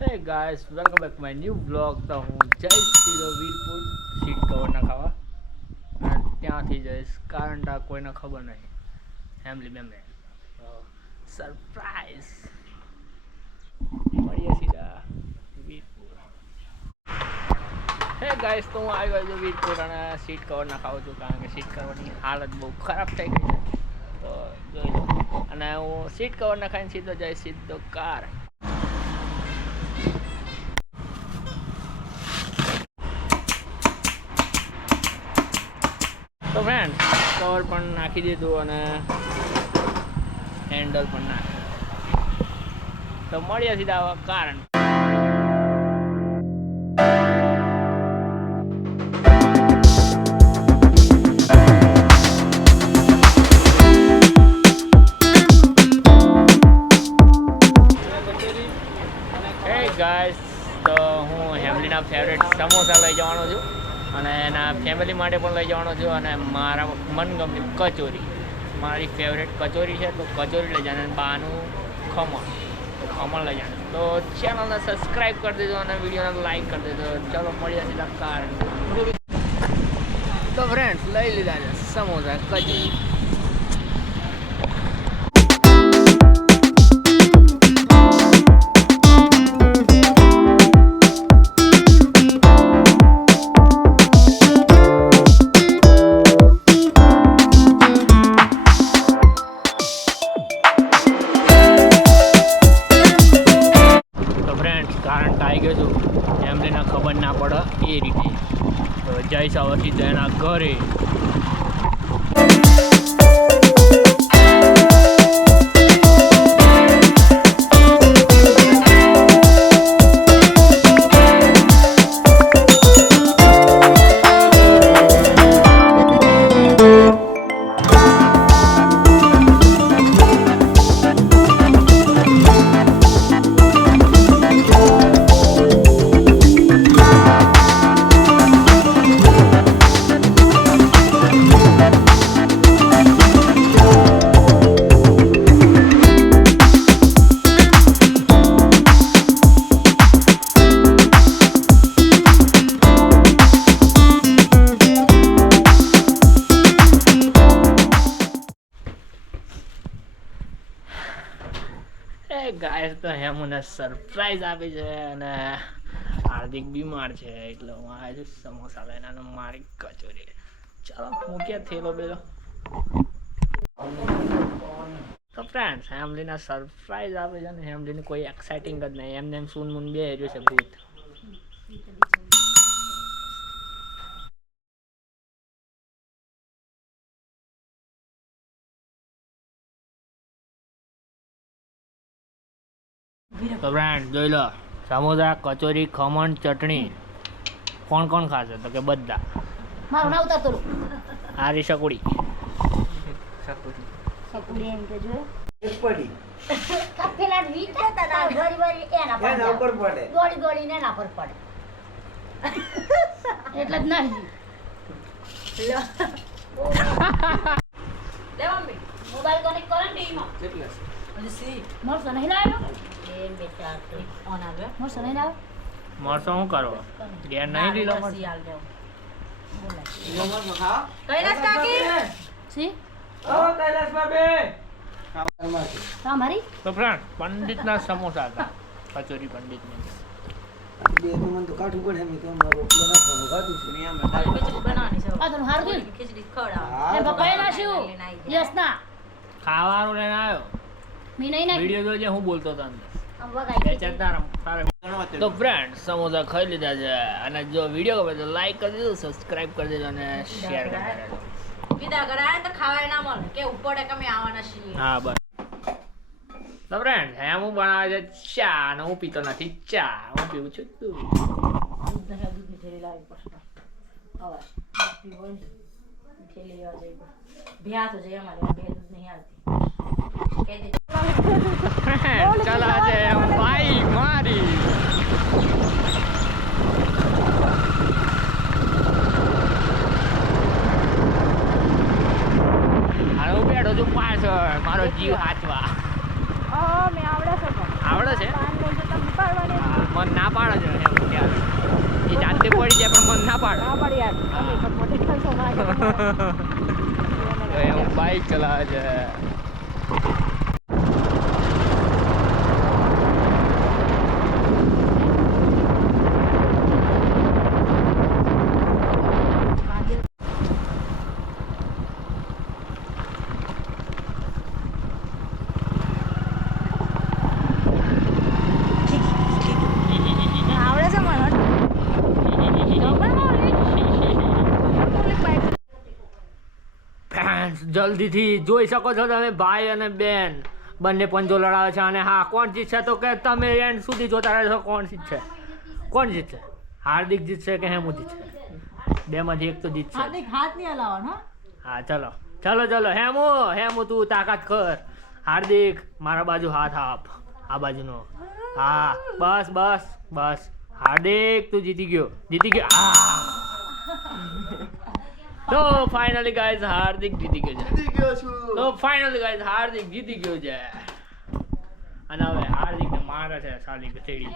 Hey guys, welcome back to my new vlog. તો હું જઈશ સીધો વીરપુર સીટ કવર ના ખાવા અને ત્યાંથી જઈશ કારણ કે કોઈને ખબર નહીં ફેમિલી મેમ્બર સરપ્રાઈઝ મળીએ સીધા વીરપુર. હે ગાઈસ, તો હું આવી ગયો છું વીરપુર અને સીટ કવર ના ખાઉં છું કારણ કે સીટ કવરની હાલત બહુ ખરાબ થઈ ગઈ છે. તો જોઈ લો અને હું સીટ કવર ના ખાઈને સીધો જઈશ સીધો કાર. તો ફ્રેન્ડ, કવર પણ નાખી દીધું અને હેન્ડલ પણ નાખ્યું. તો મળીએ સીધા કારણ. હે ગાઈસ, તો હું હેમલીના ફેવરેટ સમોસા લઈ જવાનો છું અને એના ફેમિલી માટે પણ લઈ જવાનો છું અને મારા મનગમતી કચોરી, મારી ફેવરેટ કચોરી છે તો કચોરી લઈ જવાનું. બાનું ખમણ, તો ખમણ લઈ જવાનું. તો ચેનલને સબસ્ક્રાઈબ કરી દેજો અને વિડીયોને લાઈક કરી દેજો. ચલો મળીએ સીધા કારણ. તો ફ્રેન્ડ્સ, લઈ લીધા છે સમોસા કચોરી. કારણ આવી ગયો છું એમને ખબર ના પડે એ રીતે. તો જઈશ હવે સીધો એના ઘરે. ગાઈસ, તો હેમુને સરપ્રાઈઝ આપી છે અને હાર્દિક બીમાર છે એટલે હું આવ્યો છું સમોસા લઈને અને મારી કચોરી. ચાલો મૂકીએ થેલો બેલો. તો ફ્રેન્ડ્સ, હેમલીના સરપ્રાઈઝ આપે છે અને હેમલીને કોઈ એક્સાઇટિંગ જ નહીં. એમને એમ સૂન મૂન બે રહ્યું છે ભૂત. તો ફ્રેન્ડ જોઈ લો, સમોસા, કચોરી, ખમણ, ચટણી. કોણ કોણ ખાશે? તો કે બધા. મારું નામ ઉતારતો આ રી શકુડી. સકુડી એમ કે જો એક પડી કફેલા વીટા તા ગોળી ગોળી એના પર એના ઉપર પડે. ગોળી ગોળી ને એના પર પડે એટલે જ નહીં લે મમ્મી મોબાઈલ કનેક્ટ કરો ટીવીમાં કેટલા અને સી મોરસો નહીં લાવ્યો એ બેટા તો ઓન આવ્યો મોરસો નહીં લાવ્યો. મરસો શું કરો? ઘેર નહીં લીધો સી હાલ દેવ નંબર નો ખાઓ. કૈલાસ કાકી સી ઓ કૈલાસ બાબે તમારી તો ફ્રેન્ડ, પંડિતના સમોસા હતા. કચોરી પંડિતની. બે તો મને તો કાઠું પડે એમ તો મારો રોટલો ના ખાવાનું ખાધું છે ને આમ ખીચડી બનાવવાની છે આ તો હારું દે ખીચડી ખવડાવ એ પપ્પાએ નાખ્યું યસ ના ખાવાનું લઈને આવ્યો. મી નહીં નાખ્યું વિડીયો જોજે હું બોલતો હતો અંદર. આમ વગાઈ તો ફ્રેન્ડ, સમોસા ખાઈ લીધા છે અને જો વિડીયો ગમે તો લાઈક કરી દેજો, સબસ્ક્રાઇબ કરી દેજો અને શેર કરતા રહેજો. વિદા કરાય તો ખાવાય ના મળે કે ઉપર કમે આવવાના છીએ. હા બસ. તો ફ્રેન્ડ, હેમ હું બનાવે છે ચા અને હું પીતો નથી ચા. હું પીવું છું દૂધ. દૂધની થેલી લાવી પડશે હવે પીવો થેલી આ જઈ ભ્યા તો જઈ અમારે બે દૂધ નહીં આવતી કે દે ચાલો આજે ભાઈ મારી પાછળ મારો જીવ હાચવા. મેં આવડે છે પણ આવડે છે? પાન લઈ જતા ઉપાડવાની ગાડી પડી જાય પણ મન ના પાડે ના પાડી યાર તમે તો મોટી ખર્ચો ના કરો તો હું બાઈક ચલાવે છે આવડે છે મને ફેન્સ જલ્દીથી જોઈ શકો છો તમે ભાઈ અને બેન બંને પંજો લડાવે છે અને હા કોણ જીતશે તો કે તમે એન્ડ સુધી જોતા રહેશો કોણ જીતશે હાર્દિક જીતશે કે હેમુ જીતશે બેમાંથી એક તો જીતશે હાથ નહીં હલાવવાનો હા ચલો હેમુ તું તાકાત કર હાર્દિક મારા બાજુ હાથ આપ આ બાજુનો હા બસ હાર્દિક તું જીતી ગયો હા તો ફાઇનલી ગાઈઝ હાર્દિક જીતી ગયો છે અને હવે હાર્દિક ને મારે છે સાલી ગથેડી